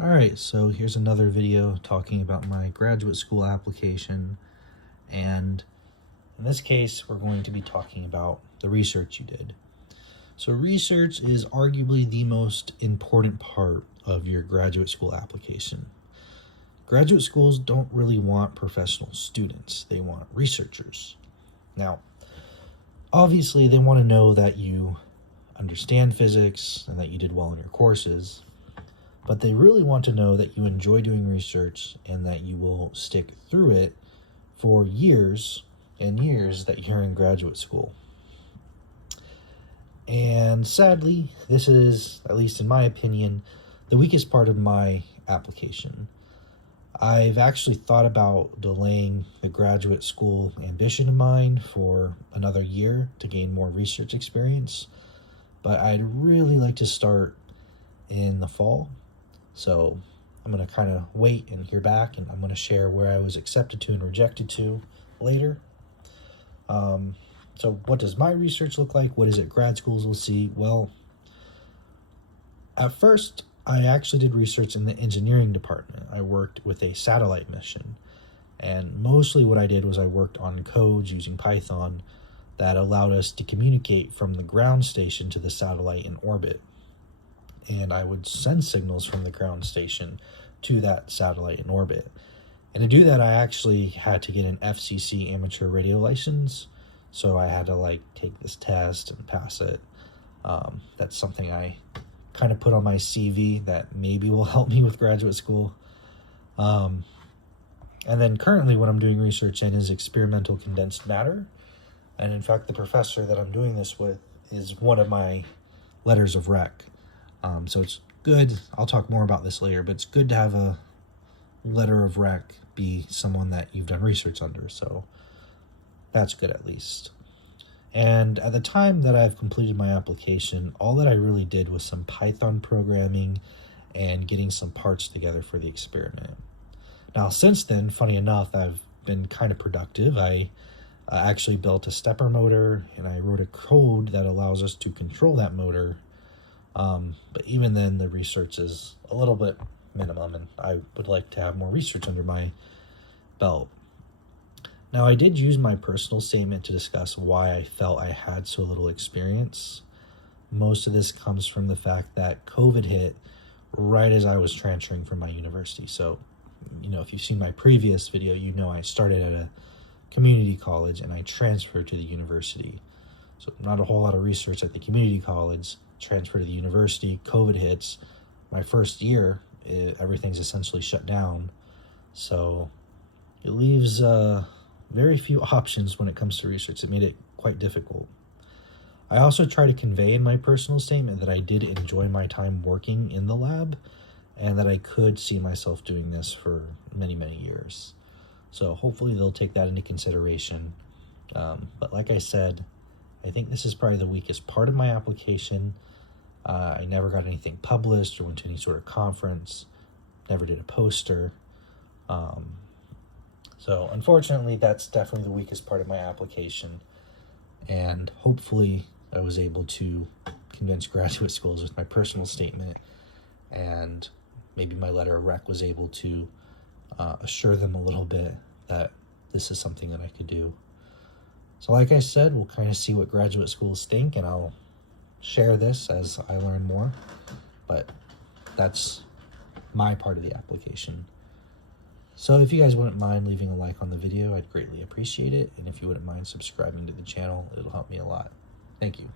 Alright, so here's another video talking about my graduate school application, and in this case we're going to be talking about the research you did. So research is arguably the most important part of your graduate school application. Graduate schools don't really want professional students, they want researchers. Now, obviously they want to know that you understand physics and that you did well in your courses, but they really want to know that you enjoy doing research and that you will stick through it for years and years that you're in graduate school. And sadly, this is, at least in my opinion, the weakest part of my application. I've actually thought about delaying the graduate school ambition of mine for another year to gain more research experience, but I'd really like to start in the fall. So I'm going to kind of wait and hear back, and I'm going to share where I was accepted to and rejected to later. So what does my research look like? What is it grad schools will see? Well, at first, I actually did research in the engineering department. I worked with a satellite mission, and mostly what I did was I worked on codes using Python that allowed us to communicate from the ground station to the satellite in orbit. And I would send signals from the ground station to that satellite in orbit. And to do that, I actually had to get an FCC amateur radio license. So I had to take this test and pass it. That's something I kind of put on my CV that maybe will help me with graduate school. And then currently what I'm doing research in is experimental condensed matter. And in fact, the professor that I'm doing this with is one of my letters of rec. So it's good, I'll talk more about this later, but it's good to have a letter of rec be someone that you've done research under, so that's good at least. And at the time that I've completed my application, all that I really did was some Python programming and getting some parts together for the experiment. Now, since then, funny enough, I've been kind of productive. I actually built a stepper motor, and I wrote a code that allows us to control that motor. But even then, the research is a little bit minimum, and I would like to have more research under my belt. Now, I did use my personal statement to discuss why I felt I had so little experience. Most of this comes from the fact that COVID hit right as I was transferring from my university. So, if you've seen my previous video, I started at a community college and I transferred to the university. So not a whole lot of research at the community college, transfer to the university, COVID hits. My first year, everything's essentially shut down. So it leaves very few options when it comes to research. It made it quite difficult. I also try to convey in my personal statement that I did enjoy my time working in the lab and that I could see myself doing this for many, many years. So hopefully they'll take that into consideration. But like I said, I think this is probably the weakest part of my application. I never got anything published or went to any sort of conference, never did a poster. So unfortunately, that's definitely the weakest part of my application. And hopefully I was able to convince graduate schools with my personal statement, and maybe my letter of rec was able to assure them a little bit that this is something that I could do. So like I said, we'll kind of see what graduate schools think, and I'll share this as I learn more. But that's my part of the application. So if you guys wouldn't mind leaving a like on the video, I'd greatly appreciate it. And if you wouldn't mind subscribing to the channel, it'll help me a lot. Thank you.